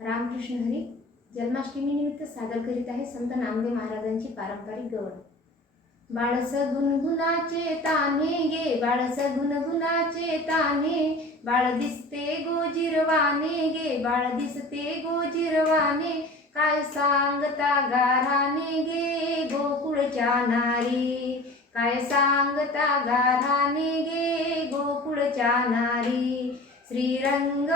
रामकृष्ण हरी जन्माष्टमी निमित्त सादर करीत आहे संत नामदेव महाराजांची पारंपरिक गवळ बाळस गुणगुणाचे ताने गे बाळस गुणगुणाचे ताने बाळ दिसते गोजिरवाने गे बाळ दिसते गोजिरवाने काय सांगता गाराने गे गोकुळच्या नारी. काय सांगता गाराने गे गोकुळच्या नारी. श्रीरंग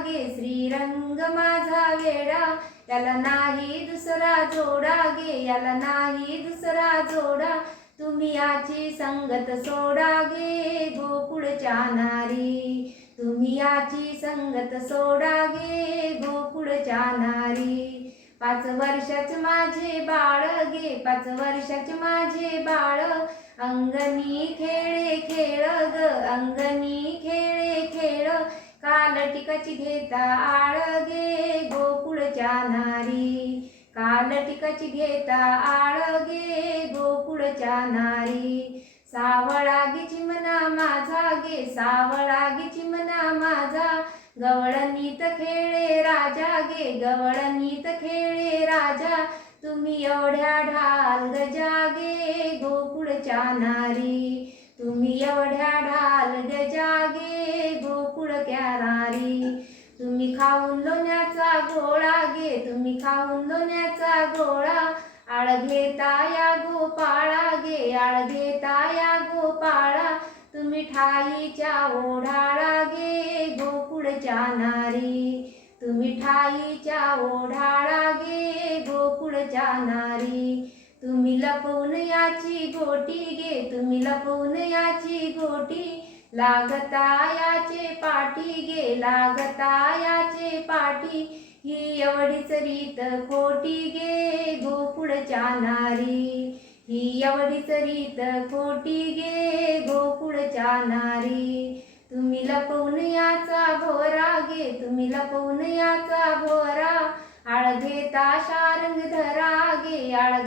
लागे श्रीरंग माझा वेडा. याला नाही दुसरा जोडा गे याला नाही दुसरा जोडा. तुम्ही याची संगत सोडा गे गोकुळच्या नारी तुम्ही याची संगत सोडा गे गोकुळच्या नारी पाच वर्षाचे माझे बाळ गे पाच वर्षाचे माझे बाळ. अंगणी खेळे खेळ टिकाची घेता आळगे गोकुळच्या नारी काल टिकाची घेता आळगे गोकुळच्या नारी सावळा गे चिमना माझा गे सावळा गे चिमना माझा. गवळणीत खेळे राजा गे गवळणीत खेळे राजा. तुम्ही एवढ्या ढाल गजागे गोकुळच्या नारी तुम्ही एवढ्या ढाल गजा गोकुळ गोकुळच्या तुम्ही खाऊन लोण्याचा गोळा गे तुम्ही खाऊन लोण्याचा गोळा. आळ घेता या गोपाळा गे आळ घेता या गोपाळा. तुम्ही ठाईच्या ओढाळा गे गोकुळच्या नारी तुम्ही ठाईच्या ओढाळा गे गोकुळच्या नारी तुम्ही लपवून याची गोटी घे तुम्ही लपवून याची गोटी लागता याचे पाठी घे लागता याचे पाठी ही एवढीच रीत खोटी घे गोकुळच्या नारी ही एवढीच रीत खोटी घे गोकुळच्या नारी तुम्ही लपवून याचा भोरा गे तुम्ही लपवून याचा भोरा आळ घेता शारंग धरा घे आळ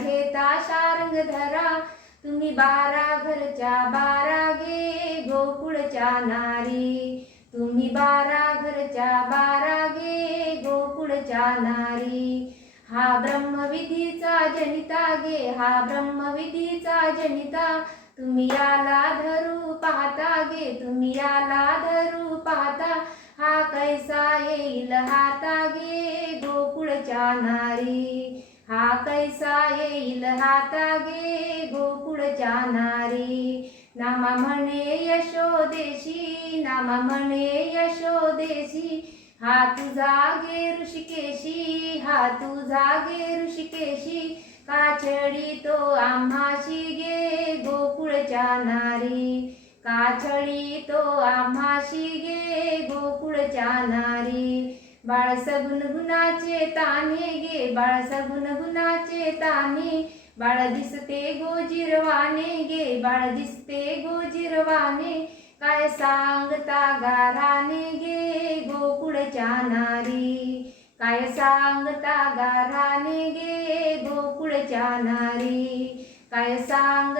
रंग धरा. तुम्ही बारा घरच्या बारा गे गोकुळच्या नारी. तुम्ही बारा घरच्या बारा गे गोकुळच्या नारी. हा ब्रह्मविधीचा जनिता गे हा ब्रह्मविधीचा जनिता. तुम्ही याला धरू पाहता गे तुम्ही याला धरू पाहता. हा कैसा येईल हाता गे गोकुळच्या नारी. हा कैसा येईल हाता गे गोकुळच्या नारी नामा म्हणे यशोदेशी नामा म्हणे यशोदेशी. हा तुझा गे ऋषिकेशी हा तुझा गे ऋषिकेशी. काछडी तो आम्हाशी गे गोकुळच्या नारी काछडी तो आम्हाशी गे गोकुळच्या नारी बाळसगुन गुणाचे ताने गे बाळ सगुण गुणाचे ताने. बाळ दिसते गोजिरवाने गे बाळ दिसते गोजिरवाने. काय सांगता गाराने गे गोकुळच्या नारी. काय सांगता गाराने गे गोकुळच्या नारी. काय सांग